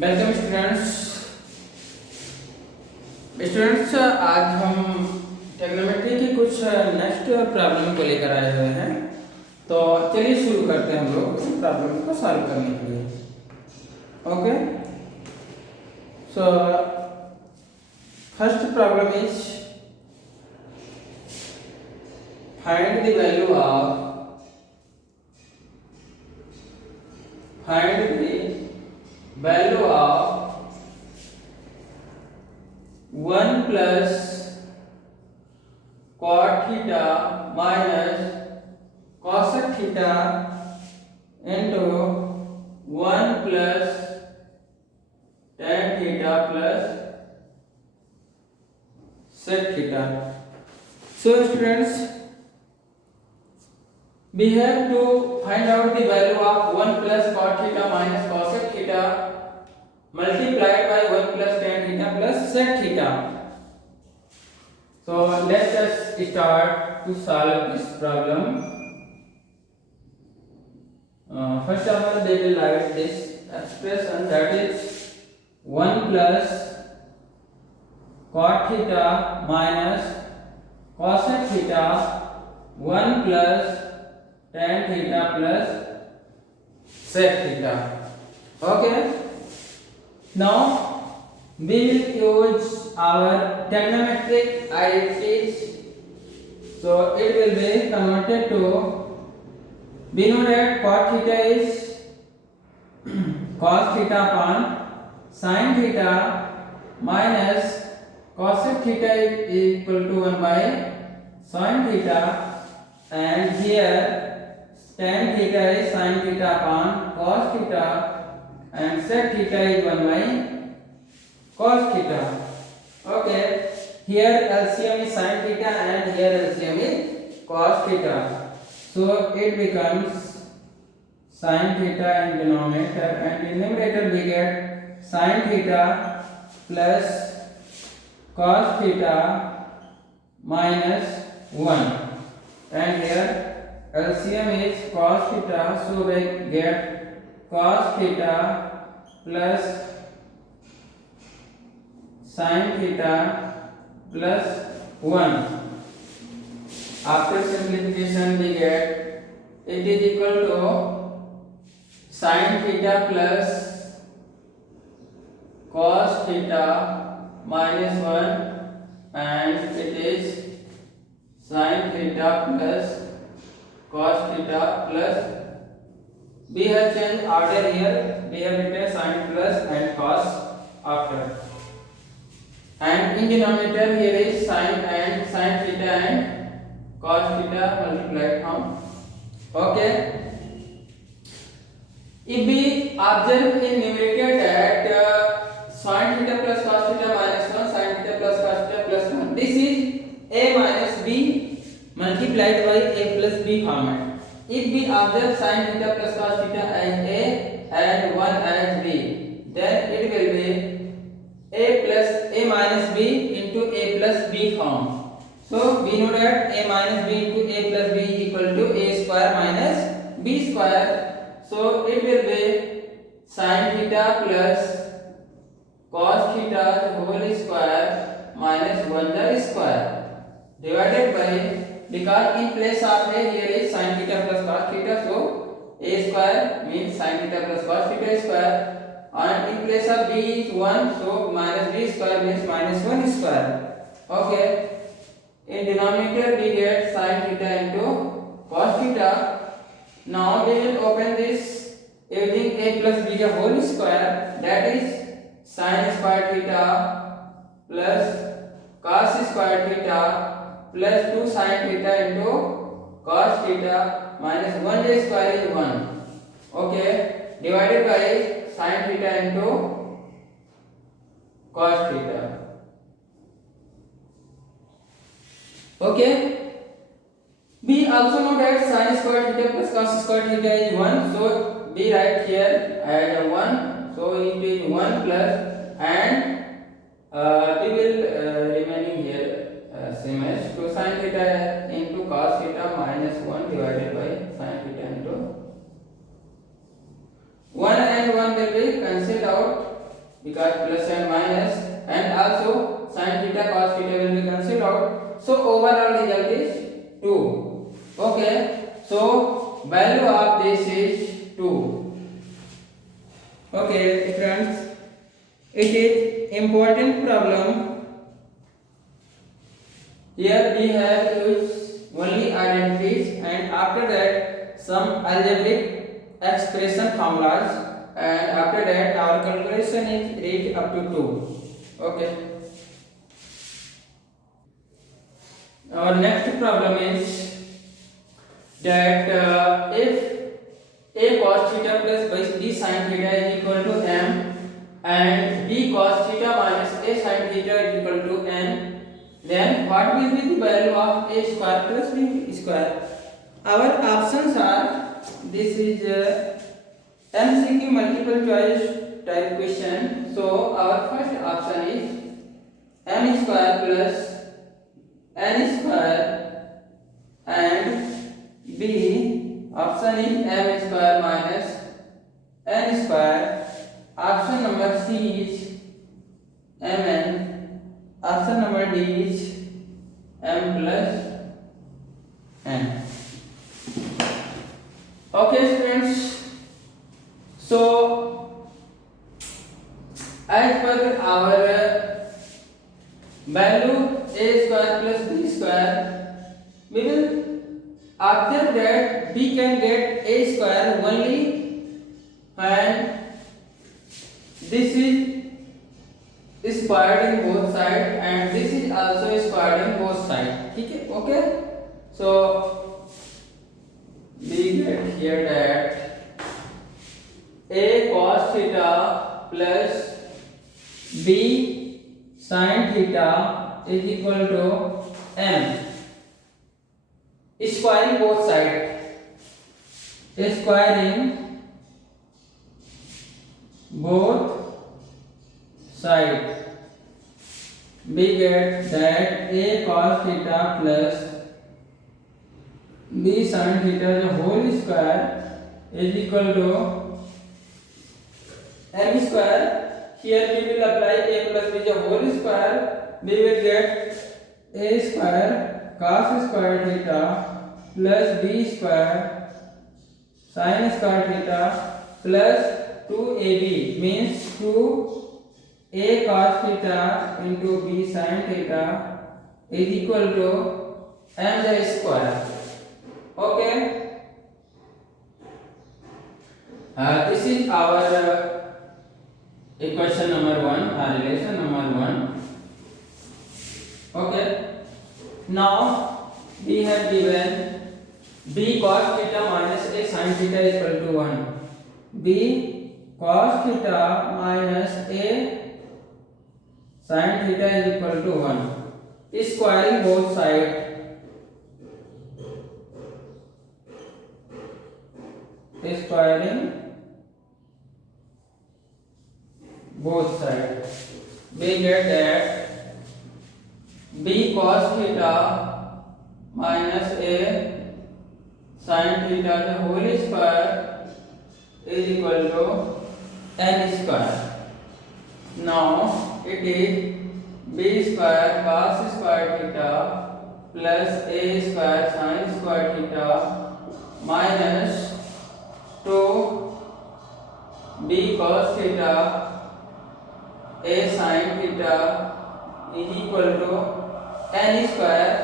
Welcome students आज हम trigonometry की कुछ नेक्स्ट प्रॉब्लम को लेकर आए हुए हैं। तो चलिए शुरू करते हैं हम लोग इस प्रॉब्लम को सॉल्व करने के लिए। Okay, so first problem is find the value of one plus cot theta minus cosec theta into 1 plus tan theta plus sec theta. So students, we have to find out the value of 1 plus cot theta minus cosec theta multiplied by 1 plus tan theta plus sec theta. So let us start to solve this problem. First of all, they will write this expression, that is 1 plus cot theta minus cosec theta 1 plus tan theta plus sec theta. Okay, now we will use our trigonometric identities. So it will be converted to, we know that cot theta is cos theta upon sin theta minus cosec theta is equal to 1 by sin theta, and here tan theta is sin theta upon cos theta and sec theta is 1 by cos theta. Okay, here LCM is sin theta and here LCM is cos theta. So it becomes sin theta in denominator, and in numerator we get sin theta plus cos theta minus 1, and here LCM is cos theta, so we get cos theta plus sin theta plus 1. After simplification we get it is equal to sin theta plus cos theta minus 1, and it is sin theta plus cos theta plus, we have changed order here, we have written sin plus and cos after, and in denominator here is sin and sin theta and cos theta multiplied from. Okay, if we observe in numerator that sin theta plus cos theta minus 1 sin theta plus cos theta plus 1, this is a minus b multiplied by a plus b format. If we observe sin theta plus cos theta as a and 1 as b, then it will be a plus a minus b into a plus b form. So we know that a minus b into a plus b is equal to a square minus b square. So it will be sin theta plus cos theta whole square minus 1 the square divided by, because in place of a here is sin theta plus cos theta, so a square means sin theta plus cos theta square, and in place of b is 1, so minus b square means minus 1 square. Okay, in denominator we get sin theta into cos theta. Now we will open this using a plus b the whole square, that is sin square theta plus cos square theta plus 2 sin theta into cos theta minus 1 the square is 1. Okay, divided by sin theta into cos theta. Okay, we also know that sin square theta plus cos square theta is 1, so we write here as 1, so it is 1 plus, and we will remaining here same as 2 sin theta into cos theta minus 1 divided by sin theta into 1 and 1 will be cancelled out, because plus and minus, and also sin theta cos theta will be considered. So overall result is 2. Okay, so value of this is 2. Okay friends, it is important problem. Here we have used only identities, and after that some algebraic expression formulas, and after that our calculation is reached up to 2. Okay. Our next problem is that if a cos theta plus b sin theta is equal to m, and b cos theta minus a sin theta is equal to n, then what will be the value of a square plus b square? Our options are, this is MCQ multiple choice type question. So our first option is m square plus n square, and B option is m square minus n square. Option number C is mn. Option number D is m plus n. Okay students, so as per our value a square plus b square, we will observe that we can get a square only when this is squared in both sides and this is also squared in both sides. Okay, so we get here that a cos theta plus b sin theta is equal to m, squaring both sides, squaring both sides, we get that a cos theta plus b sin theta the whole square is equal to m square. Here we will apply a plus b the whole square, we will get a square cos square theta plus b square sin square theta plus 2ab, means 2a cos theta into b sin theta is equal to m the square. Okay, this is our equation number 1, relation number 1. Okay, now we have given b cos theta minus a sin theta is equal to 1. b cos theta minus a sin theta is equal to 1. Squaring both sides, squaring both sides, we get that b cos theta minus a sin theta the whole square is equal to n square. Now it is b square cos square theta plus a square sin square theta minus 2 b cos theta a sin theta is equal to n square.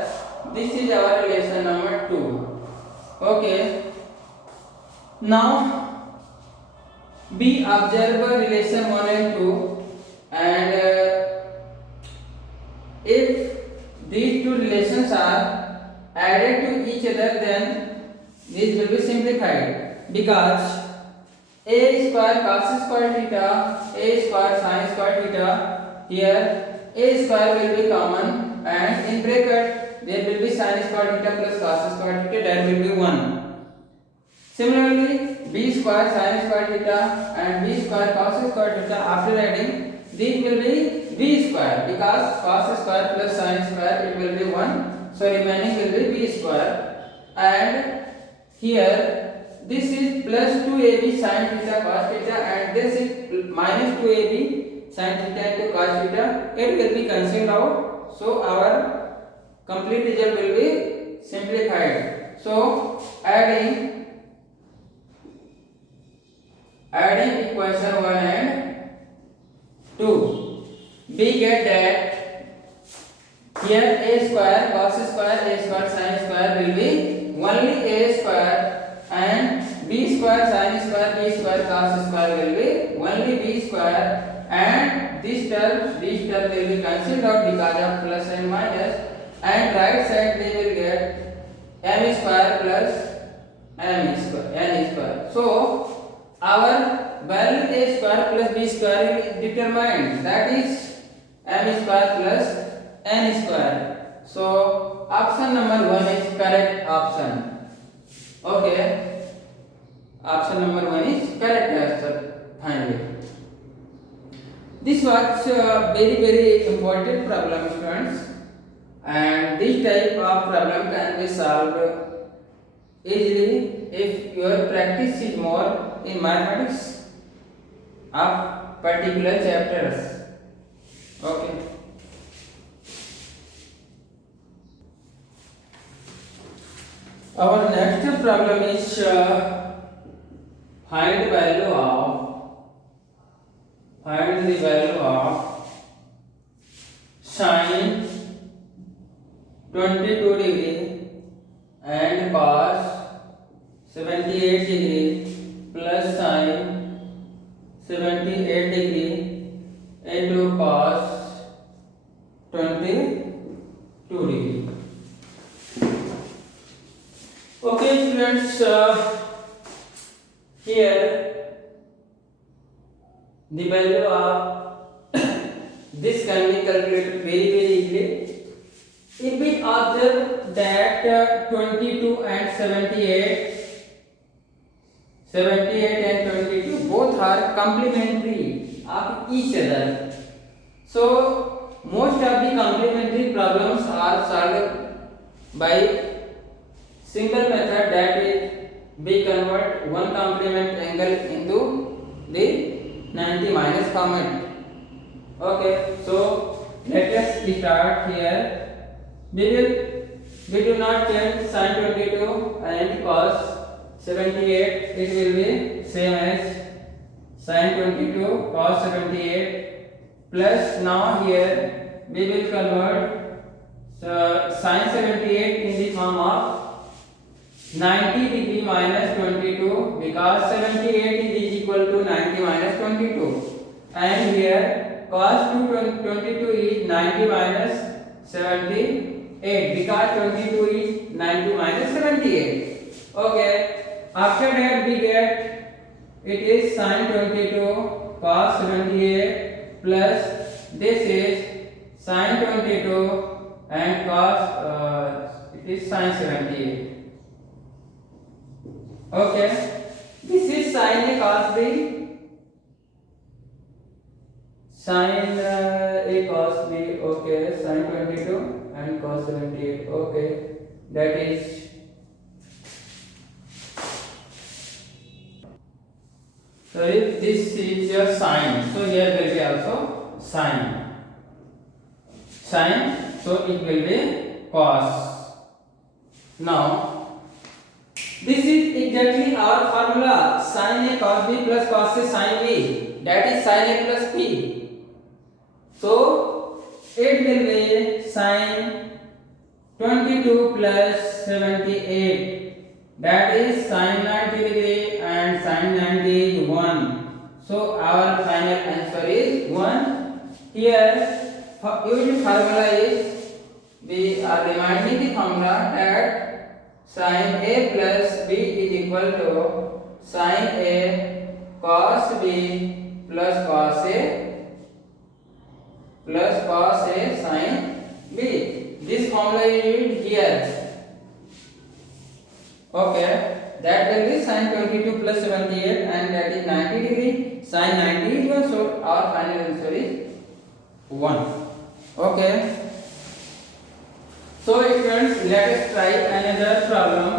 This is our relation number 2. Okay, now we observe relation 1 and 2, and if these two relations are added to each other, then this will be simplified, because a square cos square theta, a square sin square theta, here a square will be common, and in bracket there will be sin square theta plus cos square theta, that will be 1. Similarly, b square sin square theta and b square cos square theta, after adding these will be b square, because cos square plus sin square it will be 1, so remaining will be b square, and here this is plus 2ab sin theta cos theta, and this is minus 2ab sin theta into cos theta, it will be cancelled out. So our complete result will be simplified. So adding equation 1 and 2, we get that here a square cos square a square sin square will be only a square, and b square sin square b square cos square will be only b square, and this term will be cancelled out because of plus and minus, and right side we will get m square plus n square. So our value a square plus b square is determined, that is m square plus n square. So option number 1 is correct option. Okay, option number 1 is correct answer finally. This was very important problem, students, and this type of problem can be solved easily if your practice is more in mathematics of particular chapters. Okay. Our next problem is find the value of sin 22 degree and cos 78 degree plus sin 78 degree into cos 22 degree. Okay, students, here the value of this can be calculated very easily. If we observe that 22 and 78 and 22 both are complementary of each other. So most of the complementary problems are solved by single method, that is we convert one complement angle into the 90 minus format. Okay, so let us start here. We do not change sin 22 and cos 78. It will be same as sin 22 cos 78 plus, now here we will convert sin 78 in the form of 90 degree minus 22, because 78 is equal to 90 minus 22, and here cos 22 is 90 minus 78, because 22 is 90 minus 78. Okay, after that we get it is sin 22 cos 78 plus this is sin 22 and cos it is sin 78. Okay, this is sin A cos B, sin A cos B. Okay, sin 22 and cos 78. Okay, that is so if this is your sine, so here will be also sine, so it will be cos. Now this is exactly our formula, sin A cos B plus cos A sin B, that is sin A plus B. So it will be sin 22 plus 78, that is sin 90 degree, and sin 90 is 1. So our final answer is 1. Here using formula is, we are reminding the formula that sin A plus B is equal to sin A cos B plus cos A sin B. This formula is here. Okay, that will be sin 22 plus 78, and that is 90 degree. Sin 90 is 1, so our final answer is 1. Okay. So friends, let us try another problem.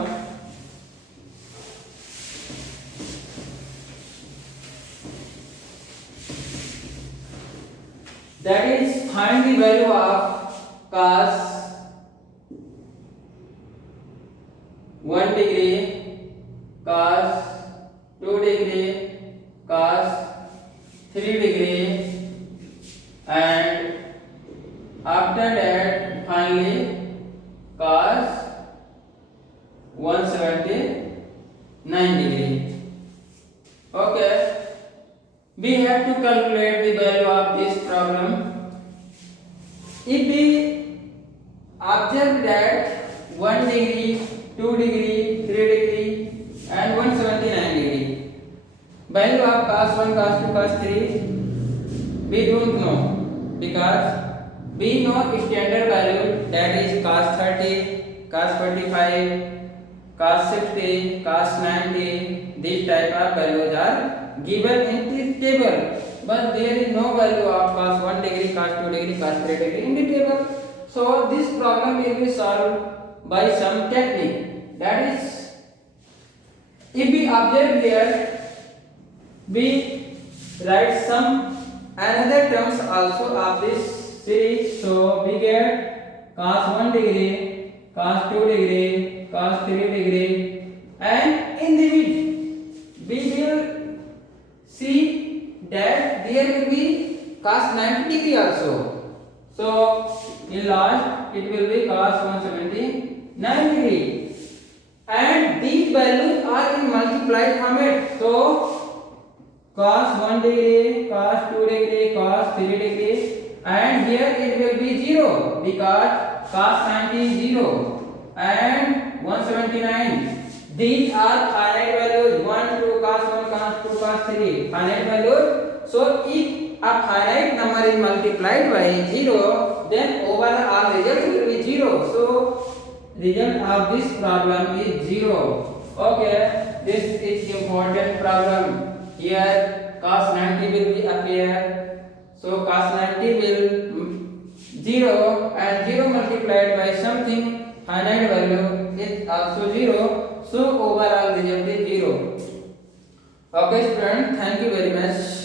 that is find the value of cos 1 degree, cos 2 degree, cos 3 degree, and after that finally cos 179 degree. Okay, we have to calculate the value of this problem. If we observe that 1 degree, 2 degree, 3 degree and 179 degree, value of cos 1, cos 2, cos 3 we don't know, because we know standard value, that is cos 30, cos 45, cos 60, cos 90. These type of values are given in this table, but there is no value of cos 1 degree, cos 2 degree, cos 3 degree in the table. So this problem will be solved by some technique. That is, if we observe here, we write some another terms also of this series. So we get cos 1 degree, cos 2 degree, cos 3 degree, and in the mid we will see that there will be cos 90 degree also. So in last it will be cos 179 degree, and these values are in multiplied format. So cos 1 degree, cos 2 degree, cos 3 degree, and here it will be 0 because cos 90 is 0 and 179. These are finite values, 1, 2, cos 1, cos 2, cos 3, finite values. So if a finite number is multiplied by 0, then overall result will be 0. So result of this problem is 0. Okay, this is important problem. Here cos 90 will be appear. So cos 90 will 0, and 0 multiplied by something finite value is also 0. So overall result is 0. Okay student, thank you very much.